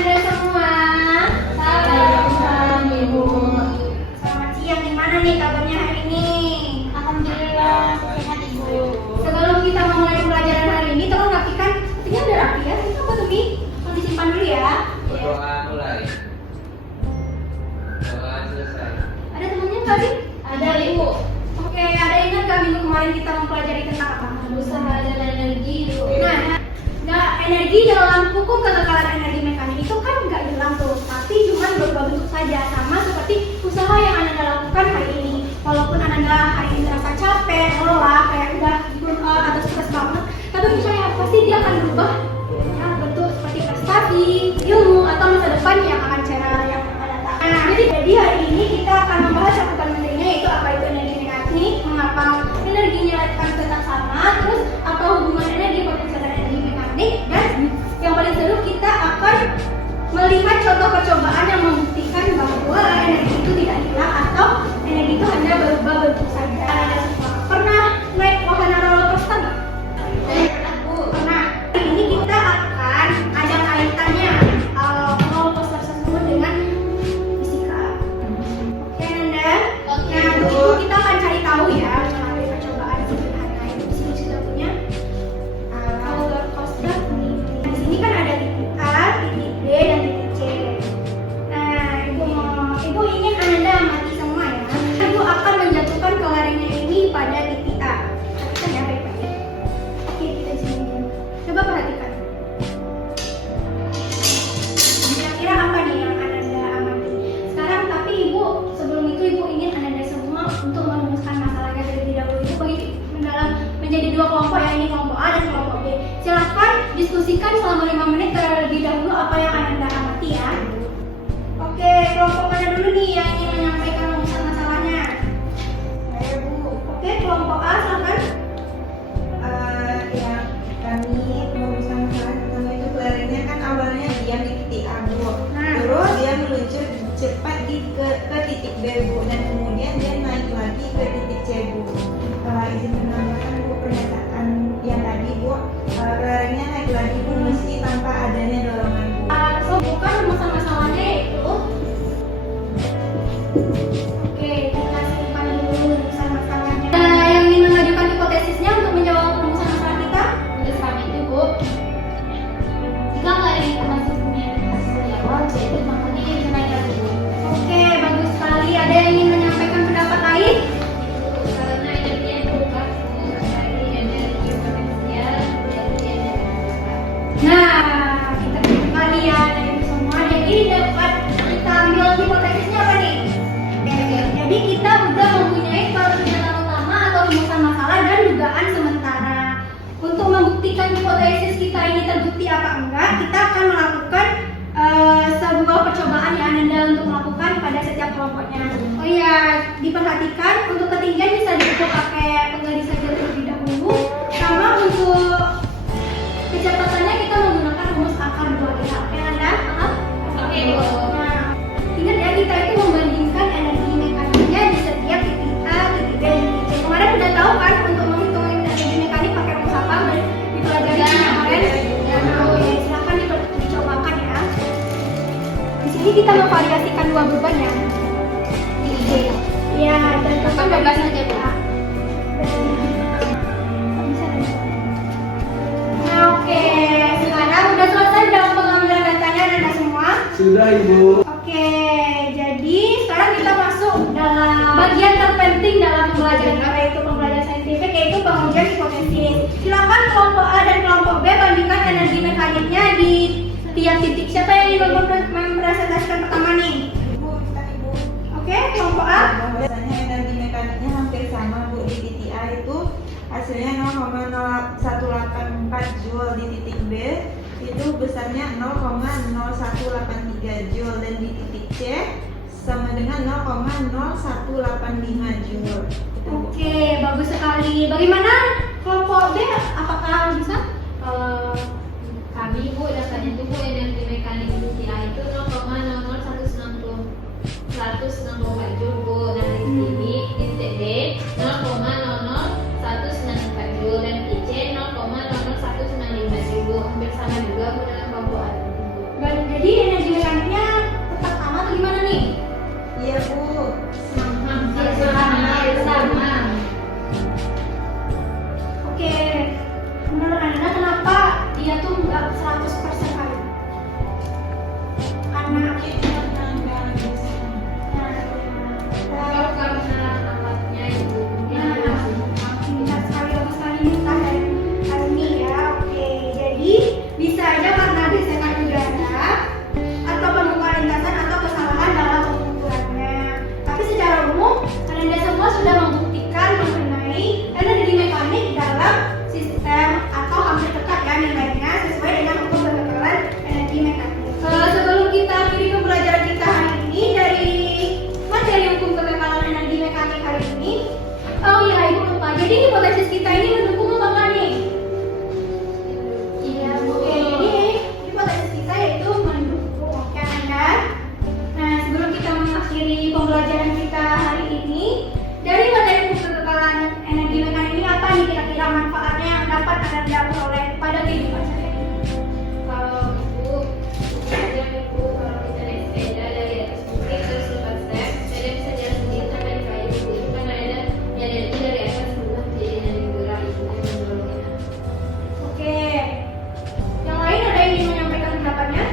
Anda semua. Salam Ibu. Selamat siang. Gimana nih kabarnya hari ini? Alhamdulillah sehat Ibu. Sebelum kita memulai pelajaran hari ini, tolong rapikan. Sepertinya udah rapi ya. Itu apa tuh Mi? Mau disimpan dulu ya. Berdoa mulai. Doa selesai. Ada temannya nggak sih? Ada Ibu. Oke, ada ingat nggak minggu kemarin kita mempelajari tentang apa? Usaha dan energi Ibu. Nah, energi dalam hukum kekekalan energi mekanik itu kan nggak hilang tuh, tapi cuma berubah bentuk saja, sama seperti usaha yang Anda lakukan hari ini. Walaupun Anda hari ini terasa capek, lelah, kayak udah burn out atau stres banget, tapi percaya pasti dia akan berubah bentuk seperti prestasi, ilmu, atau masa depan yang akan cerah yang akan datang. Nah, jadi hari ini kita akan membahas cakupan materinya, yaitu apa itu energi mekanik, mengapa energinya akan tetap sama, terus apa hubungan energi potensial dan energi mekanik, dan yang paling seru kita akan melihat contoh percobaan yang membuktikan bahwa energi itu tidak hilang atau energi itu hanya berubah bentuk saja. Pernah naik wahana roller coaster nggak? Pernah. Hari ini kita akan ada kaitannya roller coaster tersebut dengan fisika. Oke Nanda? Oke, Nah, Bu. itu kita akan cari tahu ya melalui percobaan sederhana itu. Di sini sudah punya roller coaster. Di sini kan ada titik A, titik B, dan titik C. Nah, ibu ingin Anda amati semua ya. Ibu akan menjatuhkan kelerengnya ini pada titik A. Perhatikan ya baik-baik. Oke, kita di sini dulu. Coba perhatikan. Kira-kira apa nih yang Anda amati? Sekarang tapi ibu, sebelum itu ibu ingin Anda semua untuk merumuskan masalahnya terlebih dahulu. Ibu bagi menjadi dua kelompok ya, ini kelompok A dan kelompok B. Silahkan diskusikan selama 5 menit terlebih dahulu apa yang Anda amati ya. Oke, kelompok mana dulu nih yang ingin menyampaikan rumusan masalahnya? Saya Bu, Oke, kelompok A silakan. ya kami merumuskan masalah pertama itu kelerengnya kan awalnya diam di titik A Bu. Nah. Terus dia meluncur cepat ke titik B Bu, dan kemudian dia naik lagi ke titik C Bu. Izin menambahkan Bu, pernyataan yang tadi Bu, kelerengnya naik lagi Bu meski tanpa adanya dorongan Bu. So, bukan rumusan masalahnya yaitu. Oke, kita simpan dulu rumusan masalahnya. Yang ingin mengajukan hipotesisnya untuk menjawab rumusan masalah kita? Udah sama itu Bu. Jika kelereng itu masih punya lintas dari awal, jadi makanya dia bisa naik lagi Bu. Oke, bagus sekali. Ada yang ingin menyampaikan pendapat lain? Karena energi yang berubah dari energi potensial menjadi energi besar. Nah, kita kembali ya dari semua. Jadi dapat kita ambil hipotesisnya apa nih? Jadi kita udah mempunyai pernyataan utama atau rumusan masalah dan dugaan sementara. Untuk membuktikan hipotesis kita ini terbukti apa enggak, kita akan melakukan sebuah percobaan ya Anda untuk melakukan pada setiap kelompoknya. Oh iya, diperhatikan untuk ketinggian bisa diukur pakai penggaris saja terlebih dahulu. Sama untuk kecepatannya kita menggunakan rumus akar 2 ya. Oke Anda? Paham? Oke, Bu. Nah, ingat ya kita itu membandingkan energi mekaniknya di setiap titik A, titik B, dan titik C. Kemarin udah tahu kan untuk menghitung energi mekanik pakai rumus apa dan dipelajari kemarin. Ya, silakan dicobakan ya. Di sini kita memvariasikan 2 beban ya. Di D. Ya, dan Bukan bebas aja Bu. Nah, oke. Sekarang udah selesai dalam pengambilan datanya Anda semua. Sudah Ibu. Oke, jadi sekarang kita masuk dalam bagian terpenting dalam pembelajaran yaitu pembelajaran saintifik, yaitu pengujian hipotesis. Silakan kelompok A dan kelompok B bandingkan energi mekaniknya di tiap titik. Siapa yang ingin mempresentasikan pertama nih? Ibu, kita Ibu. Oke, kelompok A. Bahwasanya energi mekaniknya hampir sama Bu, di titik A itu hasilnya 0,0184 Joule, di titik B itu besarnya 0,0183 Joule, dan di titik C sama dengan 0,0185 Joule. Itu, Bu. Oke, bagus sekali. Bagaimana kelompok B? Apakah bisa? Kami Bu, dasarnya itu Bu, energi mekanik di titik A itu 0,00164 Joule Bu, dan di sini di titik D 0,00194 Joule, dan di C 0,00195 Joule. Hampir sama juga Bu dengan kelompok A. Jadi Miftah dan Azmi ya. Oke, jadi bisa aja karena gesekan udara atau pembukaan lintasan atau kesalahan dalam pengukurannya. Tapi secara umum, Anda semua sudah membuktikan mengenai energi mekanik dalam sistem atau hampir dekat ya nilainya sesuai dengan hukum kekekalan energi mekanik. Sebelum kita akhiri pembelajaran kita hari ini dari materi hukum kekekalan energi mekanik hari ini, oh iya ibu lupa. Jadi hipotesis kita ini mendukung apa enggak nih? Iya, Oke, jadi hipotesis kita yaitu mendukung. Oke Anda. Nah sebelum kita mengakhiri pembelajaran kita hari ini, dari materi hukum kekekalan energi mekanik ini apa nih kira-kira manfaatnya yang dapat Anda peroleh pada kehidupan sehari-hari? kalau ibu belajar ibu kalau kita naik sepeda dari atas bukit terus lepas step, sepeda bisa jalan sendiri tanpa dikayu ibu. Itu kan ada energi dari atas bulan jadi energi gerak ibu yang mendorongnya. Oke. Yang lain ada yang ingin menyampaikan pendapatnya?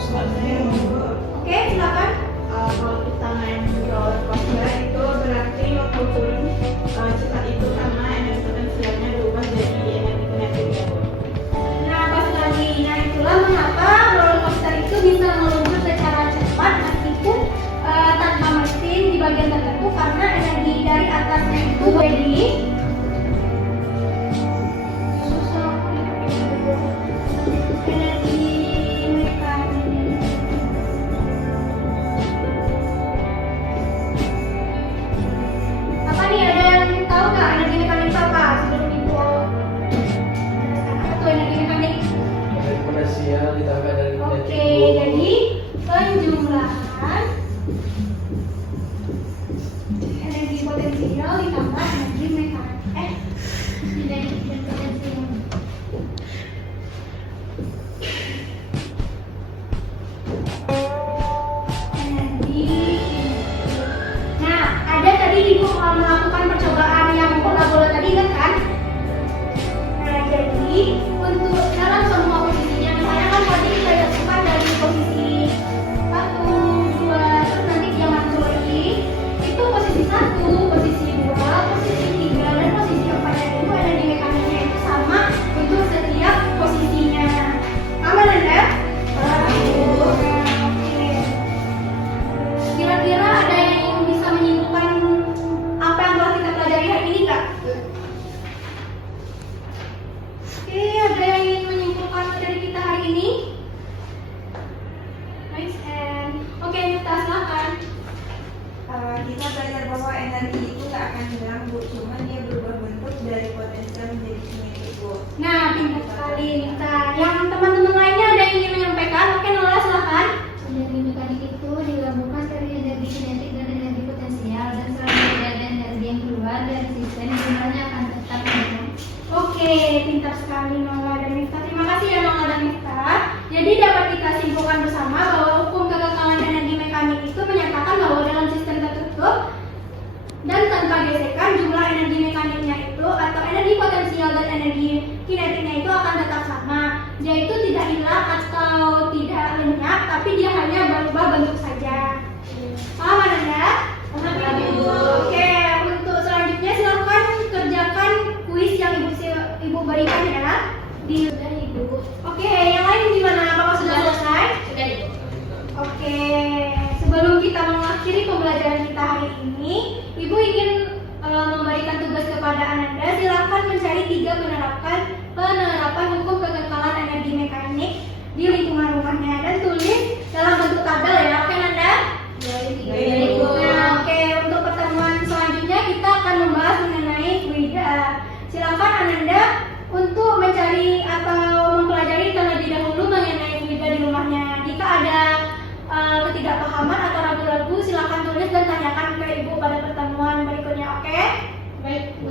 Sebenarnya Bu, Oke, silakan. kalau kita main roller coaster itu berarti waktu turun cepat itu karena energi potensialnya berubah jadi energi kinetik ya Bu. Nah, pas lagi. Nah, itulah mengapa roller coaster itu bisa meluncur secara cepat meskipun tanpa mesin di bagian tertentu karena energi dari atasnya itu jadi energi mekanik. Apa nih, ada yang tahu nggak energi mekanik itu apa? Sebelum ibu apa tuh energi mekanik? Dari potensial ditambah dari Oke, jadi penjumlahan energi potensial ditambah energi mekanik. Energi dan potensial. Energi. Nah, ada tadi ibu melakukan percobaan yang bola-bola tadi kan? Nah, jadi untuk dalam semua posisinya, misalnya kan tadi kita lakukan dari posisi 1, 2, terus nanti dia maju lagi. Itu posisi 1, posisi 2, posisi 3, dan posisi 4 dan itu energi mekaniknya itu sama untuk setiap posisinya. Aman Anda? Oke. Kira-kira ada yang bisa menyimpulkan apa yang telah kita pelajari hari ini nggak? Oke, ada yang ingin menyimpulkan materi kita hari ini? Nice and oke, kita silakan. Kita belajar bahwa energi itu nggak akan hilang Bu, cuma dia berubah bentuk dari potensial menjadi kinetik Bu. Nah, pintar sekali Nita. Yang teman-teman lainnya ada yang ingin menyampaikan? Oke, Nola silakan. Energi mekanik itu digabungkan dari energi kinetik dan energi potensial dan selalu ada energi yang keluar dari sistem jumlahnya akan tetap sama. Oke, pintar sekali Nola dan Nita. Terima kasih ya Nola dan Nita. Jadi dapat kita simpulkan bersama bahwa hukum kekekalan energi mekanik itu menyatakan bahwa dalam sistem tertutup dan tanpa gesekan jumlah energi mekaniknya itu atau energi potensial dan energi kinetiknya itu akan tetap sama. Dia itu tidak hilang atau tidak lenyap, tapi dia hanya berubah bentuk saja. Paham Anda? Paham, Bu. Oke, untuk selanjutnya silakan kerjakan kuis yang ibu berikan ya. Sudah ibu. Oke, yang lain gimana? Apakah sudah selesai? Sudah ibu. Oke, sebelum kita mengakhiri pembelajaran kita hari ini, Ibu ingin memberikan tugas kepada Ananda. Silakan mencari 3 penerapan hukum kekekalan energi mekanik di lingkungan rumahnya dan tulis dalam bentuk tabel ya. Oke, Ananda? Baik, Bu. Nah, oke, untuk pertemuan selanjutnya kita akan membahas mengenai WIDA. Silakan Ananda untuk mencari atau mempelajari terlebih dahulu mengenai WIDA di rumahnya. Jika ada ketidakpahaman atau ragu-ragu, silakan tulis dan tanyakan ke Ibu pada pertemuan berikutnya. Oke? Baik, Bu.